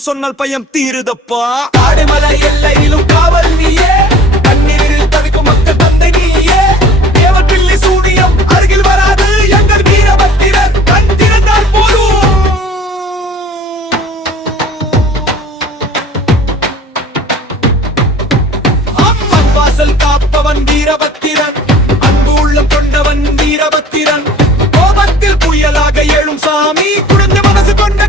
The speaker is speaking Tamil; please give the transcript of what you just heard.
தெய்வம் சொன்னால் பயம் தீருதப்பா. ஆடுமலை எல்லையிலும் காவல் நீயே, கண்ணீரில் தவிக்கும் மக்கள் தந்தை நீயே. தேவர் பிள்ளை சூனியம் அருகில் வராது, எங்கள் வீரபத்திரர் கண் திறந்தால் போதும். அம்மன் வாசல் காப்பவன் வீரபத்திரன், அன்பு உள்ளம் கொண்டவன் வீரபத்திரன். கோபத்தில் புயலாக எழும் சாமி, குழந்தை மனசு கொண்ட